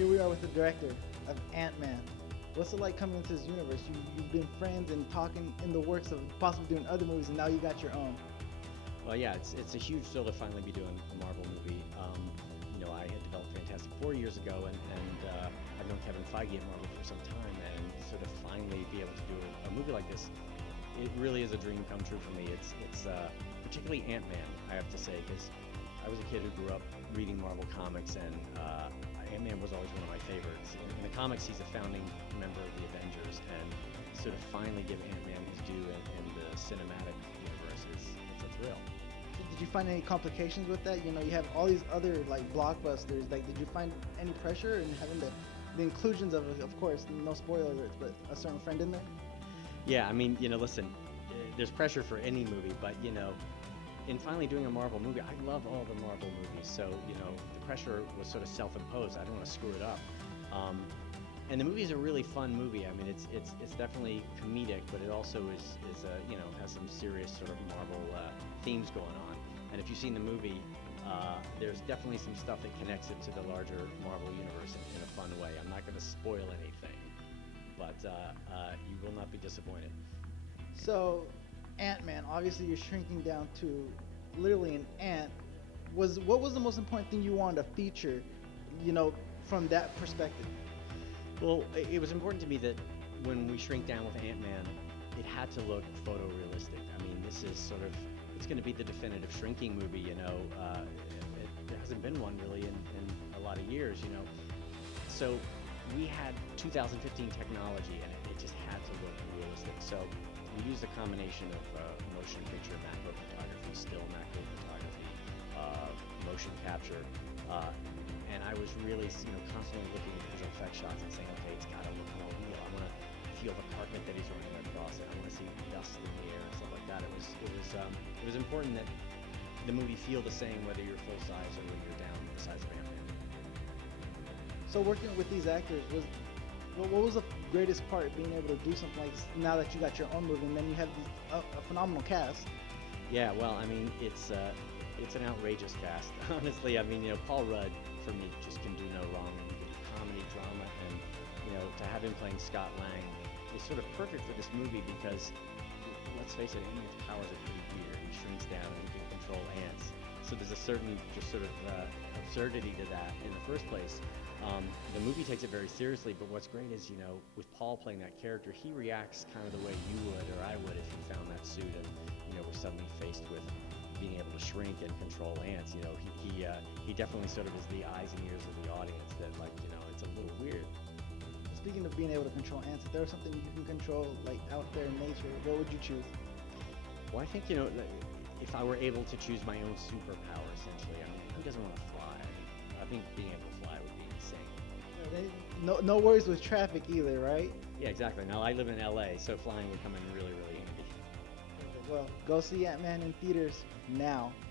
here we are with the director of Ant-Man. What's it like coming into this universe? You've been friends and talking in the works of possibly doing other movies, and now you got your own. Well, yeah, it's a huge thrill to finally be doing a Marvel movie. I had developed Fantastic Four years ago, and I've known Kevin Feige at Marvel for some time, and sort of finally be able to do a movie like this, it really is a dream come true for me. It's particularly Ant-Man, I have to say, because I was a kid who grew up reading Marvel comics, and Ant-Man was always one of my favorites. In the comics, he's a founding member of the Avengers, and sort of finally give Ant-Man his due in the cinematic universe it's a thrill. Did you find any complications with that? You know, you have all these other like blockbusters. Like, did you find any pressure in having the inclusions of course, no spoiler alerts, but a certain friend in there? Yeah, I mean, listen, there's pressure for any movie, but in finally doing a Marvel movie, I love all the Marvel movies, so the pressure was sort of self-imposed. I don't want to screw it up. And the movie is a really fun movie. I mean, it's definitely comedic, but it also is has some serious sort of Marvel themes going on. And if you've seen the movie, there's definitely some stuff that connects it to the larger Marvel universe in a fun way. I'm not going to spoil anything, but you will not be disappointed. So, Ant-Man, obviously you're shrinking down to literally an ant. What was the most important thing you wanted to feature, you know, from that perspective? Well, it was important to me that when we shrink down with Ant-Man, it had to look photorealistic. I mean, this is sort of, it's going to be the definitive shrinking movie, there hasn't been one really in a lot of years, So we had 2015 technology, and it just had to look realistic. So we used a combination of motion picture macro photography, still macro photography, motion capture, and I was really, constantly looking at visual effect shots and saying, okay, it's got to look more real. I want to feel the parchment that he's running across it. I want to see dust in the air and stuff like that. It was important that the movie feel the same whether you're full size or when you're down the size of Ant-Man. So working with these actors what was the greatest part, being able to do something like this now that you got your own movie and then you have a phenomenal cast? Yeah, well, I mean, it's an outrageous cast. Honestly, I mean, Paul Rudd for me just can do no wrong. He can do comedy, drama, and to have him playing Scott Lang is sort of perfect for this movie because let's face it, Ant-Man's powers are pretty weird. He shrinks down and he can control ants. So there's a certain just sort of absurdity to that in the first place. The movie takes it very seriously, but what's great is, with Paul playing that character, he reacts kind of the way you would or I would if you found that suit and, we're suddenly faced with being able to shrink and control ants. He definitely sort of is the eyes and ears of the audience that, like, it's a little weird. Speaking of being able to control ants, if there was something you can control like out there in nature, what would you choose? Well, I think, if I were able to choose my own superpower, essentially, I mean, who doesn't want to fly? I think being able to fly would be insane. No worries with traffic either, right? Yeah, exactly. Now, I live in LA, so flying would come in really, really handy. Well, go see Ant-Man in theaters now.